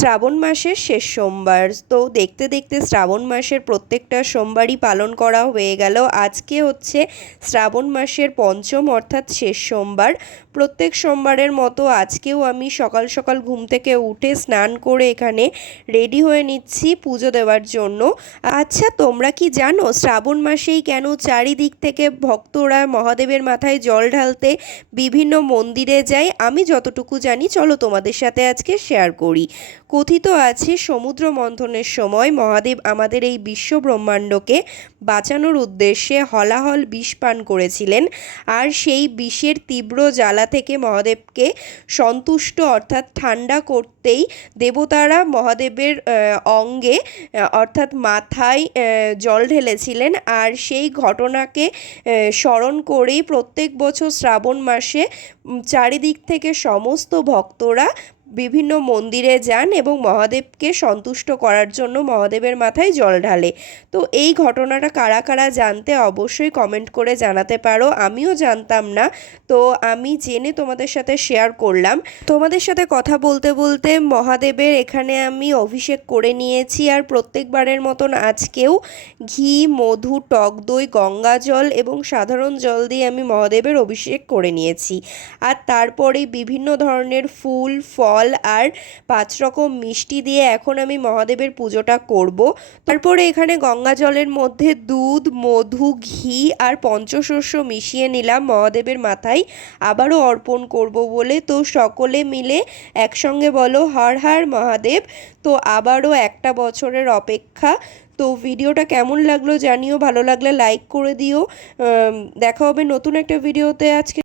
শ্রাবণ মাসের শেষ সোমবার। তো দেখতে দেখতে শ্রাবণ মাসের প্রত্যেকটা সোমবারই পালন করা হয়ে গেল। আজকে হচ্ছে শ্রাবণ মাসের পঞ্চম অর্থাৎ শেষ সোমবার। প্রত্যেক সোমবারের মতো আজকেও আমি সকাল সকাল ঘুম থেকে উঠে স্নান করে এখানে রেডি হয়ে নিচ্ছি পুজো দেওয়ার জন্য। আচ্ছা, তোমরা কি জানো শ্রাবণ মাসেই কেন চারিদিক থেকে ভক্তরা মহাদেবের মাথায় জল ঢালতে বিভিন্ন মন্দিরে যায়? আমি যতটুকু জানি চলো তোমাদের সাথে আজকে শেয়ার করি। কথিত আছে সমুদ্র মন্থনের সময় মহাদেব আমাদের এই বিশ্ব ব্রহ্মাণ্ডকে বাঁচানোর উদ্দেশ্যে হলাহল বিষ পান করেছিলেন, আর সেই বিষের তীব্র জ্বালা থেকে মহাদেবকে সন্তুষ্ট অর্থাৎ ঠান্ডা করতেই দেবতারা মহাদেবের অঙ্গে অর্থাৎ মাথায় জল ঢেলেছিলেন। আর সেই ঘটনাকে স্মরণ করেই প্রত্যেক বছর শ্রাবণ মাসে চারিদিক থেকে সমস্ত ভক্তরা বিভিন্ন মন্দিরে যান এবং মহাদেবকে সন্তুষ্ট করার জন্য মহাদেবের মাথায় জল ঢালে। তো এই ঘটনাটা কারা কারা জানতে অবশ্যই কমেন্ট করে জানাতে পারো। আমিও জানতাম না, তো আমি জেনে তোমাদের সাথে শেয়ার করলাম। তোমাদের সাথে কথা বলতে বলতে মহাদেবের এখানে আমি অভিষেক করে নিয়েছি, আর প্রত্যেকবারের মতন আজকেও ঘি, মধু, টক দই, গঙ্গা জল এবং সাধারণ জল দিয়ে আমি মহাদেবের অভিষেক করে নিয়েছি। আর তারপরে বিভিন্ন ধরনের ফুল, ফল আর 5 রকম মিষ্টি দিয়ে এখন আমি মহাদেবের পুজোটা করব। তারপরে এখানে গঙ্গা জলের মধ্যে দুধ, মধু, ঘি আর পঞ্চশস্য মিশিয়ে নিলাম মহাদেবের মাথায় আবারও অর্পণ করব বলে। তো সকলে মিলে একসঙ্গে বলো হর হর মহাদেব। তো আবারও একটা বছরের অপেক্ষা। তো ভিডিওটা কেমন লাগলো জানিও, ভালো লাগলে লাইক করে দিও। দেখা হবে নতুন একটা ভিডিওতে। আজকে